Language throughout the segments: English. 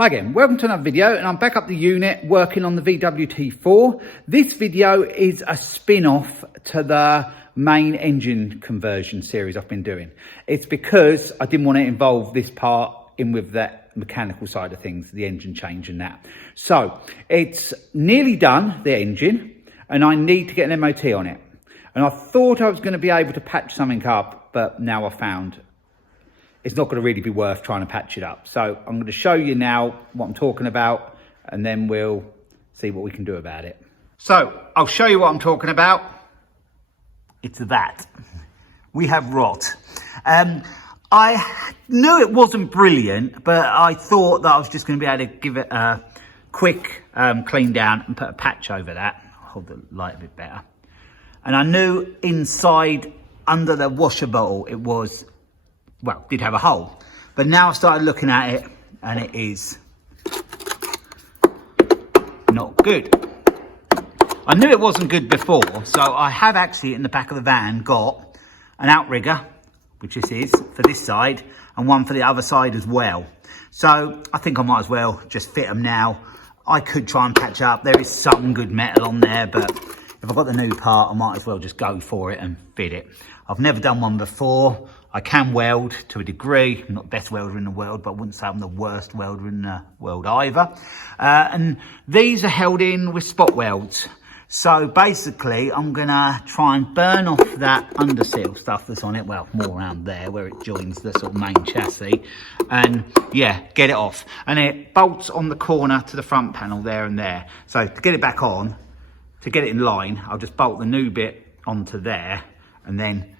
Hi again, welcome to another video, and I'm back up the unit working on the VW T4. This video is a spin-off to the main engine conversion series I've been doing. It's because I didn't want to involve this part in with that mechanical side of things, the engine change and that. So it's nearly done, the engine, and I need to get an MOT on it. And I thought I was going to be able to patch something up, but now I found it's not going to really be worth trying to patch it up. So I'm going to show you now what I'm talking about, and then we'll see what we can do about it. So I'll show you what I'm talking about. It's that. We have rot. I knew it wasn't brilliant, but I thought that I was just going to be able to give it a quick clean down and put a patch over that. Hold the light a bit better. And I knew inside, under the washer bottle, it was, well, did have a hole. But now I started looking at it and it is not good. I knew it wasn't good before, so I have actually in the back of the van got an outrigger, which this is for this side, and one for the other side as well. So I think I might as well just fit them now. I could try and patch up. There is some good metal on there, but if I've got the new part, I might as well just go for it and fit it. I've never done one before. I can weld to a degree. I'm not the best welder in the world, but I wouldn't say I'm the worst welder in the world either. And these are held in with spot welds. So basically, I'm gonna try and burn off that underseal stuff that's on it. Well, more around there where it joins the sort of main chassis. And yeah, get it off. And it bolts on the corner to the front panel there and there. So to get it back on, to get it in line, I'll just bolt the new bit onto there and then,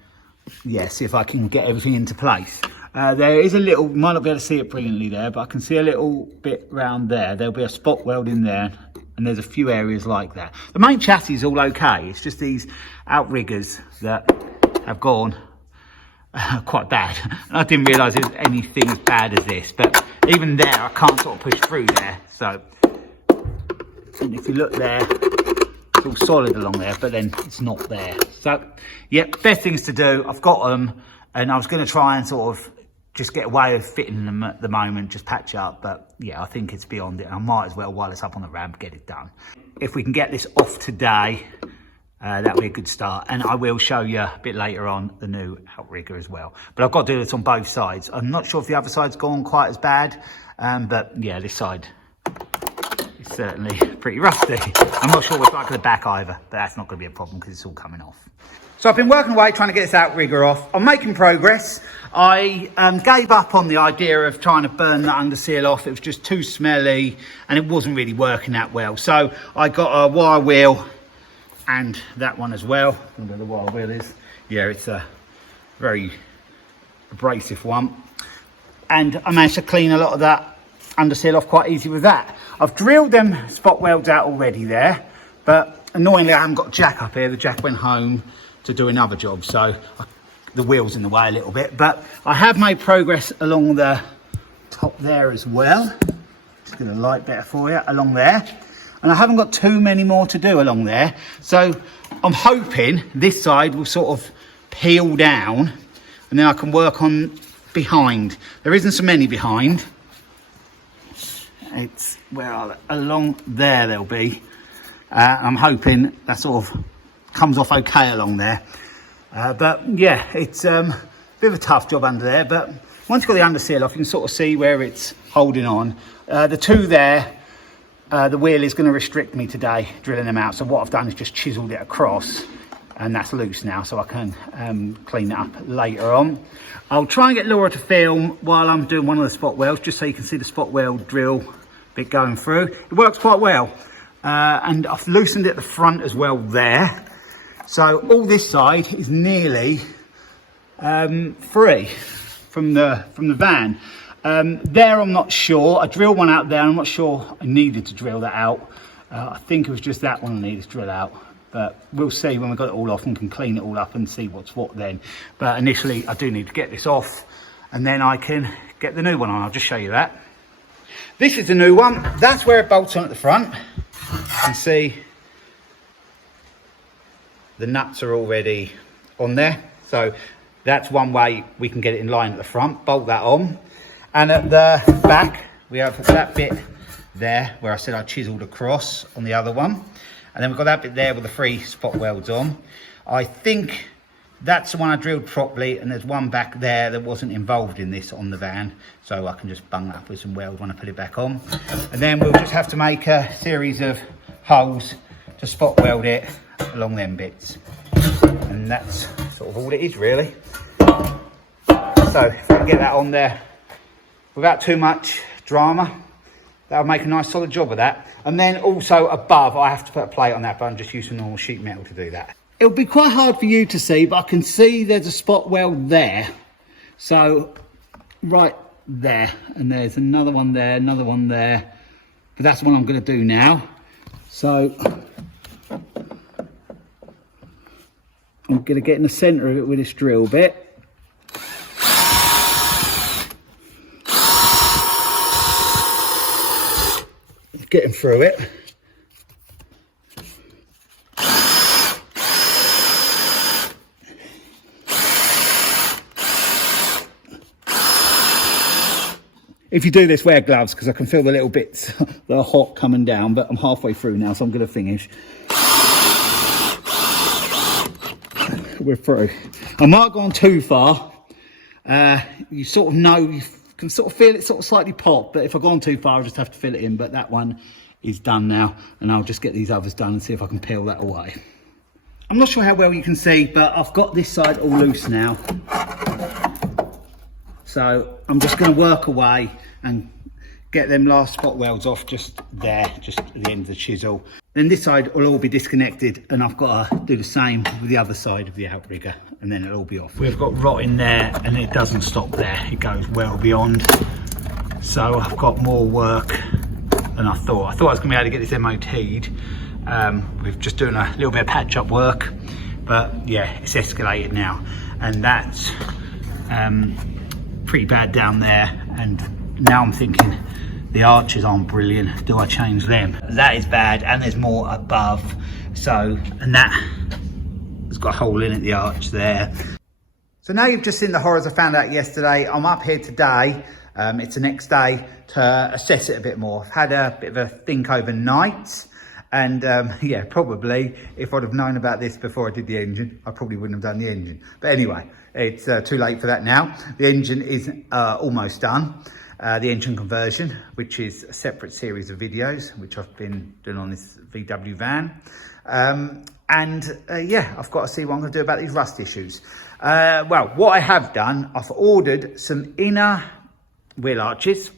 yeah, see if I can get everything into place. There is a little, might not be able to see it brilliantly there, but I can see a little bit round there. There'll be a spot weld in there, and there's a few areas like that. The main chassis is all okay. It's just these outriggers that have gone quite bad. And I didn't realise it was anything as bad as this, but even there, I can't sort of push through there. So, and if you look there, it's all solid along there, but then it's not there. So, yeah, best things to do. I've got them, and I was going to try and sort of just get away with fitting them at the moment, just patch up. But yeah, I think it's beyond it. I might as well, while it's up on the ramp, get it done. If we can get this off today, that'll be a good start. And I will show you a bit later on the new outrigger as well. But I've got to do this on both sides. I'm not sure if the other side's gone quite as bad, but yeah, this side is certainly pretty rusty. I'm not sure what's like at the back either, but that's not going to be a problem because it's all coming off. So I've been working away trying to get this outrigger off. I'm making progress. I gave up on the idea of trying to burn the underseal off. It was just too smelly and it wasn't really working that well. So I got a wire wheel and that one as well. I don't know where the wire wheel is. Yeah, it's a very abrasive one. And I managed to clean a lot of that underseal off quite easy with that. I've drilled them spot welds out already there, but annoyingly I haven't got Jack up here. The Jack went home to do another job, so the wheel's in the way a little bit, but I have made progress along the top there as well. Just get a light better for you along there, and I haven't got too many more to do along there, so I'm hoping this side will sort of peel down and then I can work on behind. There isn't so many behind. It's where are they? Along there they'll be. I'm hoping that sort of comes off okay along there. But yeah, it's a bit of a tough job under there, but once you've got the underseal off, you can sort of see where it's holding on. The two there, the wheel is going to restrict me today, drilling them out. So what I've done is just chiseled it across, and that's loose now, so I can clean it up later on. I'll try and get Laura to film while I'm doing one of the spot welds, just so you can see the spot weld drill bit going through. It works quite well. And I've loosened it at the front as well there. So all this side is nearly free from the van. There I'm not sure. I drilled one out there. I'm not sure I needed to drill that out. I think it was just that one I needed to drill out. But we'll see when we've got it all off and can clean it all up and see what's what then. But initially I do need to get this off and then I can get the new one on. I'll just show you that. This is the new one. That's where it bolts on at the front. You can see the nuts are already on there. So that's one way we can get it in line at the front, bolt that on. And at the back, we have that bit there where I said I chiselled across on the other one. And then we've got that bit there with the 3 spot welds on. I think that's the one I drilled properly, and there's one back there that wasn't involved in this on the van. So I can just bung that up with some weld when I put it back on. And then we'll just have to make a series of holes to spot weld it along them bits. And that's sort of all it is really. So if I can get that on there without too much drama, that'll make a nice solid job of that. And then also above, I have to put a plate on that, but I'm just using normal sheet metal to do that. It'll be quite hard for you to see, but I can see there's a spot weld there. So right there, and there's another one there, another one there. But that's the one I'm going to do now. So I'm going to get in the centre of it with this drill bit. Getting through it. If you do this, wear gloves, because I can feel the little bits that are hot coming down, but I'm halfway through now, so I'm going to finish. We're through. I might have gone too far. You sort of know, you can sort of feel it sort of slightly pop, but if I've gone too far, I just have to fill it in. But that one is done now, and I'll just get these others done and see if I can peel that away. I'm not sure how well you can see, but I've got this side all loose now. So I'm just going to work away and get them last spot welds off just there, just at the end of the chisel. Then this side will all be disconnected, and I've got to do the same with the other side of the outrigger, and then it'll all be off. We've got rot in there, and it doesn't stop there. It goes well beyond. So I've got more work than I thought. I thought I was going to be able to get this MOT'd. We're just doing a little bit of patch-up work, but yeah, it's escalated now, and that's pretty bad down there. And now I'm thinking the arches aren't brilliant. Do I change them? That is bad, and there's more above. So, and that has got a hole in it, the arch there. So now you've just seen the horrors I found out yesterday. I'm up here today. It's the next day to assess it a bit more. I've had a bit of a think overnight. And yeah, probably if I'd have known about this before I did the engine, I probably wouldn't have done the engine. But anyway, it's too late for that now. The engine is almost done. The engine conversion, which is a separate series of videos, which I've been doing on this VW van. Yeah, I've got to see what I'm going to do about these rust issues. Well, what I have done, I've ordered some inner wheel arches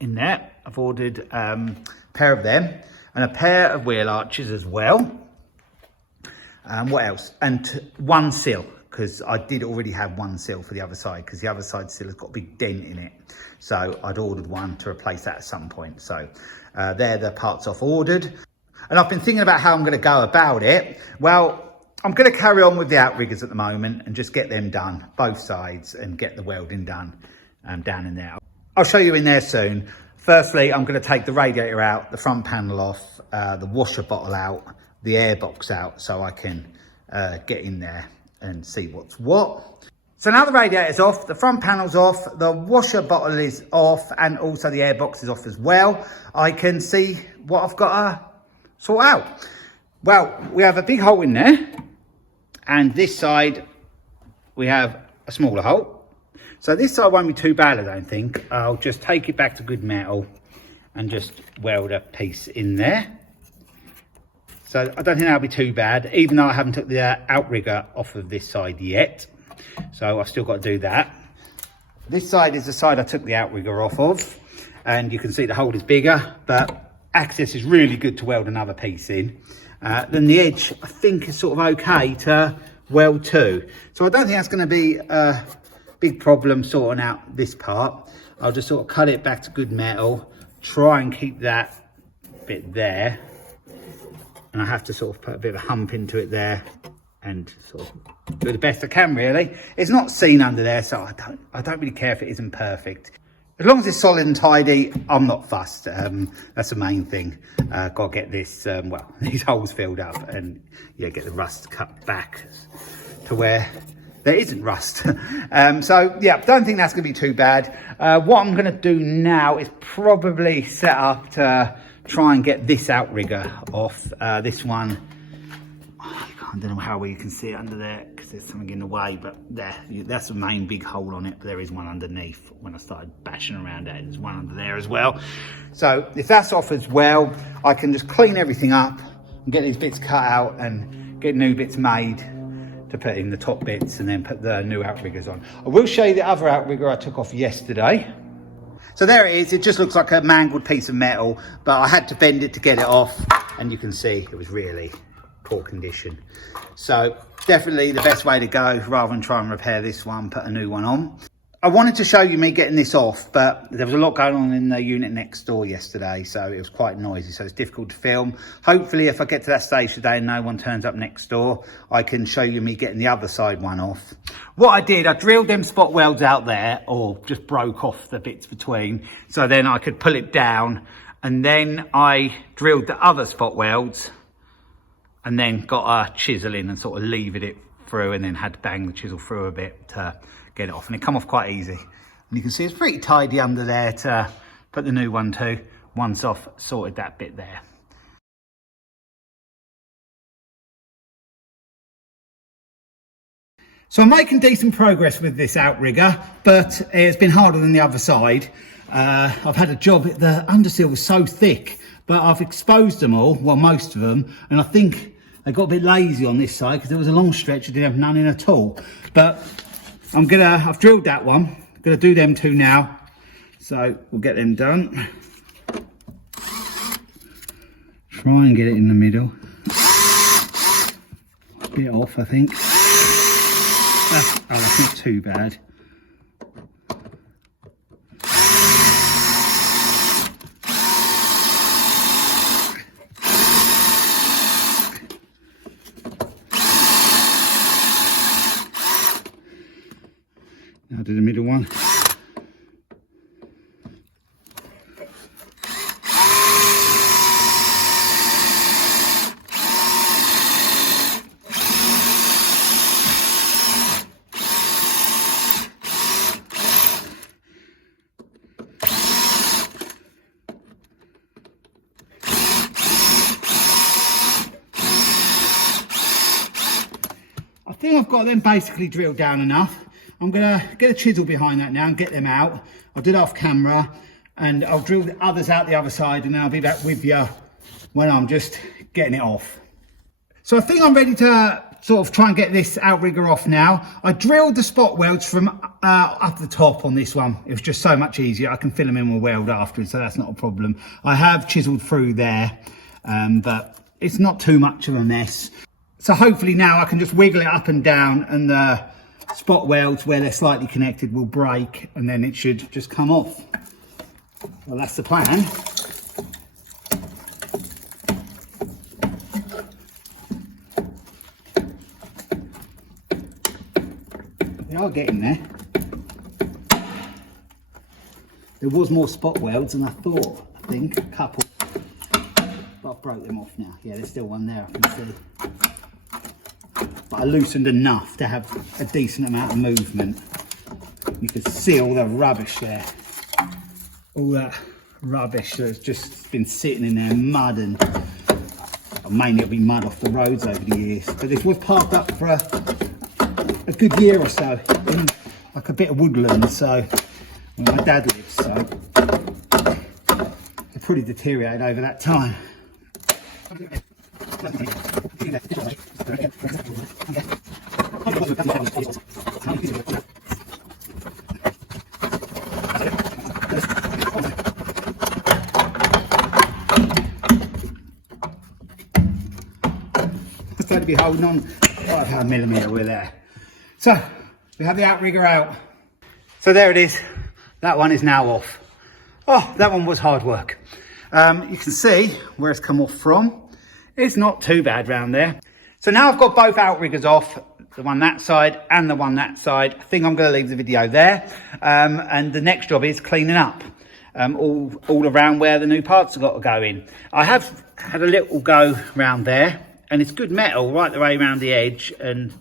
in there. I've ordered a pair of them and a pair of wheel arches as well. What else? And one sill, because I did already have one sill for the other side, because the other side still has got a big dent in it. So I'd ordered one to replace that at some point. So they're the parts I've ordered. And I've been thinking about how I'm going to go about it. Well, I'm going to carry on with the outriggers at the moment and just get them done, both sides, and get the welding done down in there. I'll show you in there soon. Firstly, I'm going to take the radiator out, the front panel off, the washer bottle out, the air box out, so I can get in there and see what's what. So now the radiator's off, the front panel's off, the washer bottle is off, and also the air box is off as well. I can see what I've got to sort out. Well, we have a big hole in there, and this side we have a smaller hole. So this side won't be too bad, I don't think. I'll just take it back to good metal and just weld a piece in there. So I don't think that'll be too bad, even though I haven't took the outrigger off of this side yet. So I've still got to do that. This side is the side I took the outrigger off of, and you can see the hole is bigger, but access is really good to weld another piece in. Then the edge, I think, is sort of okay to weld to. So I don't think that's going to be a big problem sorting out this part. I'll just sort of cut it back to good metal, try and keep that bit there. And I have to sort of put a bit of a hump into it there and sort of do the best I can, really. It's not seen under there, so I don't really care if it isn't perfect. As long as it's solid and tidy, I'm not fussed. That's the main thing. Got to get this, these holes filled up and yeah, get the rust cut back to where there isn't rust. So yeah, don't think that's gonna be too bad. What I'm gonna do now is probably set up to try and get this outrigger off. This one, I don't know how well you can see it under there because there's something in the way, but that's the main big hole on it. But there is one underneath. When I started bashing around it, there's one under there as well. So if that's off as well, I can just clean everything up and get these bits cut out and get new bits made to put in the top bits and then put the new outriggers on. I will show you the other outrigger I took off yesterday. So there it is. It just looks like a mangled piece of metal, but I had to bend it to get it off, and you can see it was really poor condition. So definitely the best way to go, rather than try and repair this one, put a new one on. I wanted to show you me getting this off, but there was a lot going on in the unit next door yesterday, so it was quite noisy, so it's difficult to film. Hopefully if I get to that stage today and no one turns up next door, I can show you me getting the other side one off. What I did, I drilled them spot welds out there, or just broke off the bits between, so then I could pull it down, and then I drilled the other spot welds and then got a chisel in and sort of levered it through, and then had to bang the chisel through a bit to get it off, and it come off quite easy. And you can see it's pretty tidy under there to put the new one to, once I've sorted that bit there. So I'm making decent progress with this outrigger, but it's been harder than the other side. I've had a job, the underseal was so thick, but I've exposed them all, well most of them, and I think they got a bit lazy on this side because there was a long stretch I didn't have none in at all. But I've drilled that one, I'm gonna do them two now, so we'll get them done. Try and get it in the middle. A bit off, I think. Oh, that's not too bad. Now do the middle one. I think I've got them basically drilled down enough. I'm gonna get a chisel behind that now and get them out. I'll do it off camera, and I'll drill the others out the other side, and then I'll be back with you when I'm just getting it off. So I think I'm ready to sort of try and get this outrigger off now. I drilled the spot welds from up the top on this one. It was just so much easier. I can fill them in with weld afterwards, so that's not a problem. I have chiseled through there, but it's not too much of a mess. So hopefully now I can just wiggle it up and down, and the spot welds where they're slightly connected will break, and then it should just come off. Well, that's the plan. They are getting there. There was more spot welds than I thought, I think, a couple. But I've broke them off now. Yeah, there's still one there, I can see. But I loosened enough to have a decent amount of movement. You could see all the rubbish there. All that rubbish that's just been sitting in there, mud, and mainly it'll be mud off the roads over the years. But this was parked up for a good year or so in like a bit of woodland, so where my dad lives, so it pretty deteriorated over that time. It's going to be holding on 5mm, we're there. So we have the outrigger out. So there it is. That one is now off. Oh, that one was hard work. You can see where it's come off from. It's not too bad round there. So now I've got both outriggers off, the one that side and the one that side. I think I'm going to leave the video there. And the next job is cleaning up all around where the new parts have got to go in. I have had a little go round there, and it's good metal right the way around the edge, and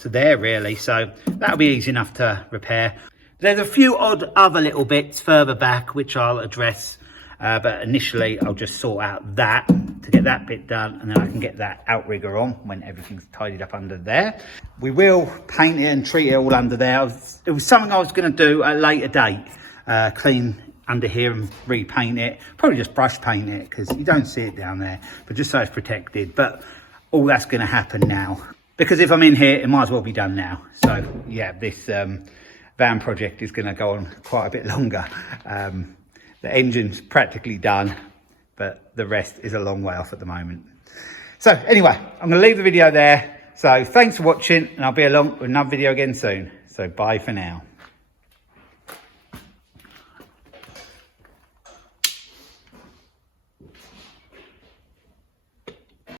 to there really, so that'll be easy enough to repair. There's a few odd other little bits further back which I'll address, but initially I'll just sort out that to get that bit done, and then I can get that outrigger on when everything's tidied up under there. We will paint it and treat it all under there. It was something I was going to do at a later date, clean under here and repaint it, probably just brush paint it because you don't see it down there, but just so it's protected. But all that's going to happen now, because if I'm in here, it might as well be done now. So yeah, this van project is going to go on quite a bit longer. The engine's practically done, but the rest is a long way off at the moment. So anyway, I'm going to leave the video there. So thanks for watching, and I'll be along with another video again soon. So bye for now.